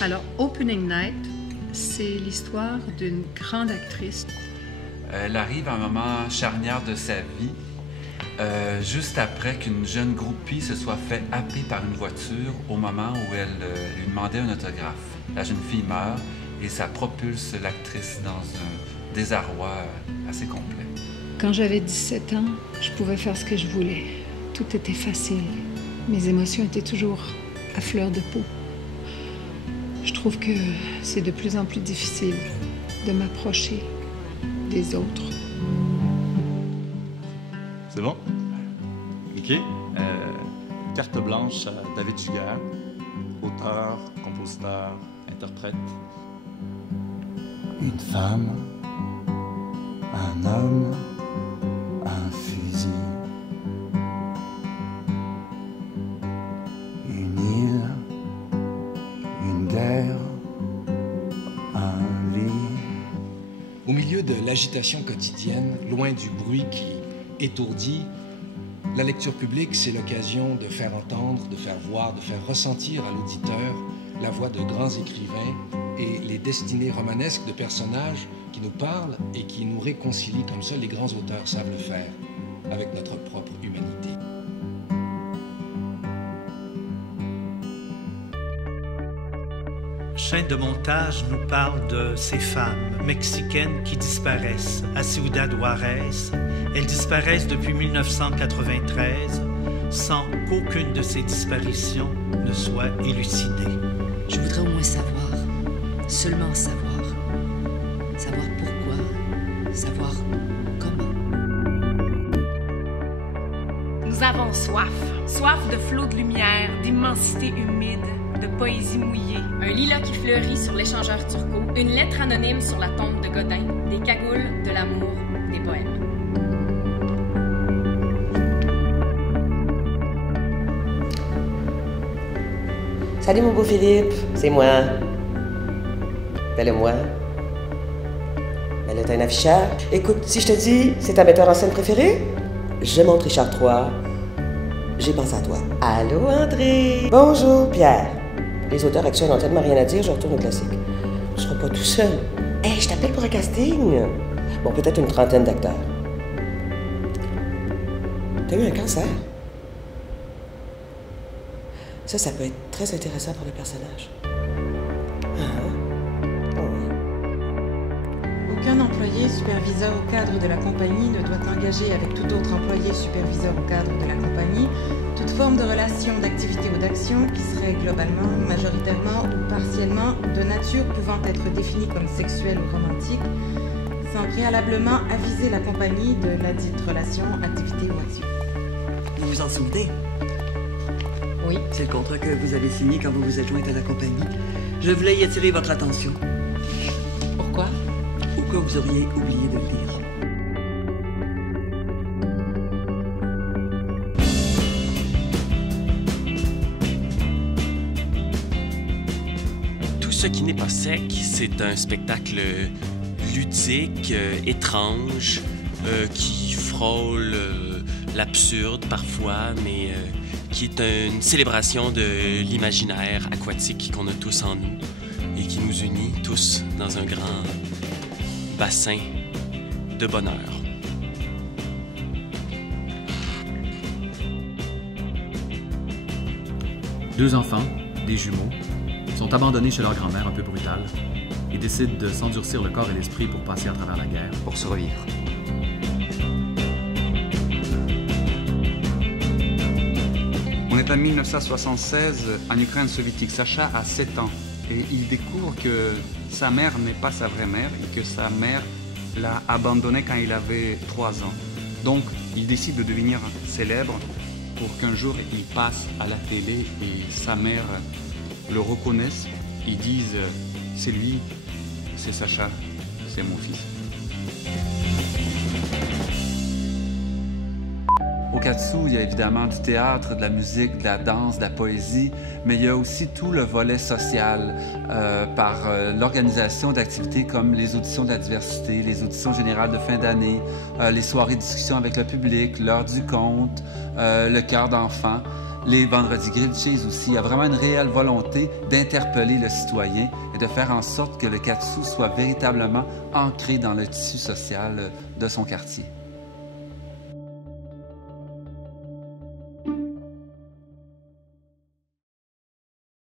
Alors, Opening Night, c'est l'histoire d'une grande actrice. Elle arrive à un moment charnière de sa vie, juste après qu'une jeune groupie se soit fait happer par une voiture au moment où elle lui demandait un autographe. La jeune fille meurt et ça propulse l'actrice dans un désarroi assez complet. Quand j'avais 17 ans, je pouvais faire ce que je voulais. Tout était facile. Mes émotions étaient toujours à fleur de peau. Je trouve que c'est de plus en plus difficile de m'approcher des autres. C'est bon? OK. Carte blanche à David Giguère, auteur, compositeur, interprète. Une femme, un homme, un fusil. Une île, une guerre, un lit. Au milieu de l'agitation quotidienne, loin du bruit qui étourdit, la lecture publique, c'est l'occasion de faire entendre, de faire voir, de faire ressentir à l'auditeur la voix de grands écrivains et les destinées romanesques de personnages qui nous parlent et qui nous réconcilient comme ça. Les grands auteurs savent le faire avec notre propre humanité. Chaîne de montage nous parle de ces femmes mexicaines qui disparaissent à Ciudad Juárez. Elles disparaissent depuis 1993 sans qu'aucune de ces disparitions ne soit élucidée. Je voudrais au moins savoir, seulement savoir. Savoir pourquoi, savoir comment. Nous avons soif. Soif de flots de lumière, d'immensité humide, de poésie mouillée. Un lilas qui fleurit sur l'échangeur turco. Une lettre anonyme sur la tombe de Godin. Des cagoules, de l'amour, des poèmes. Salut mon beau Philippe, c'est moi. Belle-moi. Elle est un afficheur. Écoute, si je te dis, c'est ta metteur en scène préférée? Je montre Richard III. J'ai pensé à toi. Allô André. Bonjour Pierre. Les auteurs actuels ont tellement rien à dire, je retourne au classique. Tu seras pas tout seul. Hey, je t'appelle pour un casting. Bon, peut-être une trentaine d'acteurs. T'as eu un cancer? Ça peut être très intéressant pour le personnage. Aucun employé superviseur au cadre de la compagnie ne doit engager avec tout autre employé superviseur au cadre de la compagnie toute forme de relation, d'activité ou d'action qui serait globalement, majoritairement ou partiellement de nature pouvant être définie comme sexuelle ou romantique, sans préalablement aviser la compagnie de la dite relation, activité ou action. Vous vous en souvenez? Oui. C'est le contrat que vous avez signé quand vous vous êtes jointe à la compagnie. Je voulais y attirer votre attention. Pourquoi? Au cas où vous auriez oublié de le lire. Tout ce qui n'est pas sec, c'est un spectacle ludique, étrange, qui frôle l'absurde parfois, mais qui est une célébration de l'imaginaire aquatique qu'on a tous en nous et qui nous unit tous dans un grand bassin de bonheur. Deux enfants, des jumeaux, sont abandonnés chez leur grand-mère un peu brutale et décident de s'endurcir le corps et l'esprit pour passer à travers la guerre. Pour survivre. On est en 1976 en Ukraine soviétique. Sacha a 7 ans et il découvre que sa mère n'est pas sa vraie mère et que sa mère l'a abandonné quand il avait 3 ans. Donc il décide de devenir célèbre pour qu'un jour il passe à la télé et sa mère le reconnaisse. Ils disent c'est lui, c'est Sacha, c'est mon fils. Au Katsu, il y a évidemment du théâtre, de la musique, de la danse, de la poésie, mais il y a aussi tout le volet social par l'organisation d'activités comme les auditions de la diversité, les auditions générales de fin d'année, les soirées de discussion avec le public, l'heure du conte, le cœur d'enfant. les vendredis grilled cheese aussi. Il y a vraiment une réelle volonté d'interpeller le citoyen et de faire en sorte que le 4 sous soit véritablement ancré dans le tissu social de son quartier.